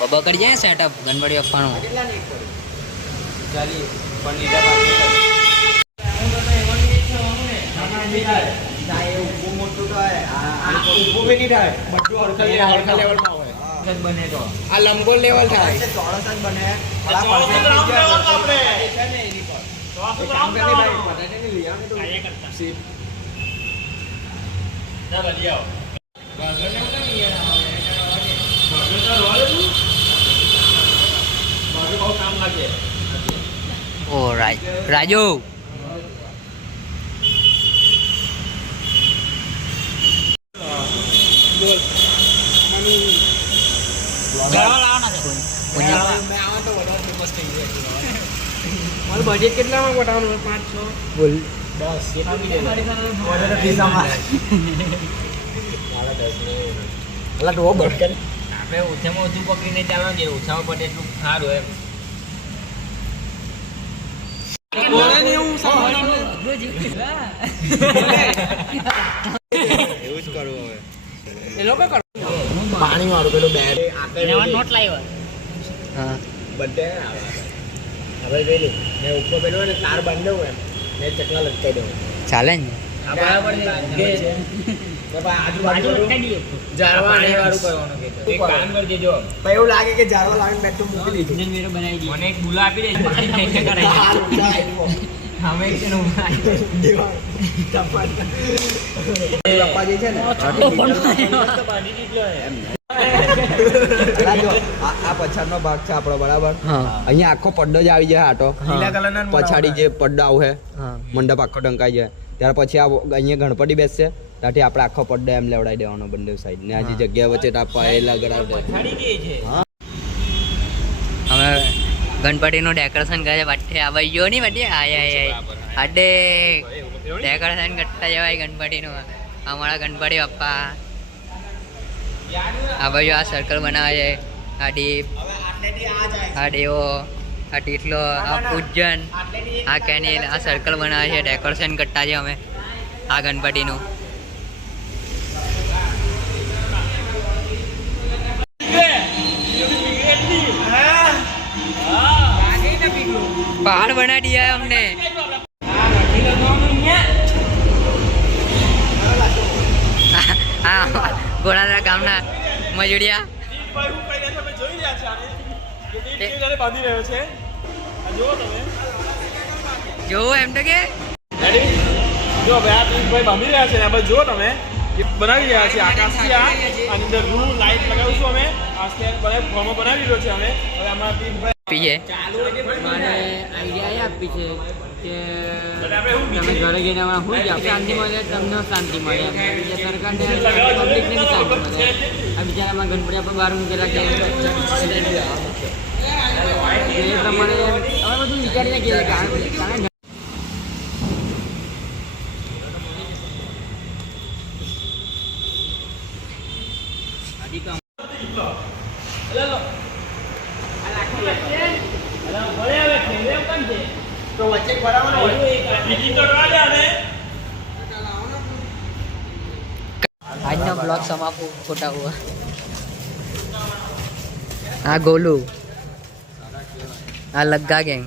બબા કરી જાય સેટઅપ ગણપતિ બાપાનું. આ લંબગોળ લેવલ થાય ઓ રાજુ બજેટ કેટલામાં બતાવવાનું 5-6 બોલ 10 આપણે ઓછામાં ઓછું પકડીને ચાલવાનું છે. ઓછામાં પડે એટલું સારું એમ. એવું જ કરવું હવે. એ લોકો પાણી વાળું પેલું બેટ નોટ લાવ્યો. હા બધે હવે પેલું ને ઉપર પેલું ને તાર બાંધી દઉં એમ ને ચકલા લટકાઈ દઉં. ચાલે ને બરાબર આજુબાજુ જારવા ને વાળું કરવાનું કે એક કામ કરજે જો પછી એવું લાગે કે જારવા લાવીને બેઠું મૂકી દીધું ઇન્જિન મેરો બનાવી દીધું. મને એક બુલા આપી દે પાણી ફેંકે કરાય અમે એક નું લપ્પા જે છે ને બાંધી દીધો એમ આ પછાડનો ભાગ છે આપણો બરાબર. અહીંયા આખો પડદો જ આવી જાય આટો પછાડી જે પડદો આવે મંડપ આખો ઢંકાઈ જાય ત્યાર પછી આ અહીંયા ગણપતિ બેસશે ત્યાંથી આપણે આખો પડદો એમ લેવડાવી દેવાનો બંને સાઈડ ને આ જે જગ્યા વચ્ચે ટાપા એ લગાડી દે. અમે ગણપતિનું ડેકોરેશન કરે વાટે આવાઈ ગયો નહીં વાટે આય આડે ડેકોરેશન કરતા જવાય ગણપતિનું. અમારા ગણપતિ બાપ્પા આ બાજુ આ સર્કલ બનાવે છે. આ દીપ આ દેવો આ ટીટલો આ પૂજન આ કેનિલ આ સર્કલ બનાવે છે. ડેકોરેશન કરતા છે અમે આ ગણપતિનું. पहाड़ बना दिया है हमने. ઘોડાના ગામના મજૂરિયા જોવો એમ તો કે જો ભાઈ આ બાંધી રહ્યા છે ને આપણે જો તમે બનાવી રહ્યા છે આકાશથી આની અંદર રૂ લાઈટ લગાવીશું અમે આ સ્ટેન્ડ ફોર્મ બનાવી રહ્યો છે અમે. હવે આમાં પીએ મને આઈડિયા આપી છે કે તમે ઘરે જઈને હું જ શાંતિ મળે તમને શાંતિ મળે બીજા સરકારને પબ્લિકને બી શાંતિ મળે. આ બિચારામાં ગણપતિ આપણે બહાર મૂકેલા છે એ પ્રમાણે હવે બધું વિચારીને કહીએ કારણ तो बच्चे बराबर आज ना ब्लॉग समाप्त छोटा हुआ. हाँ गोलू हाँ लग्गा गैंग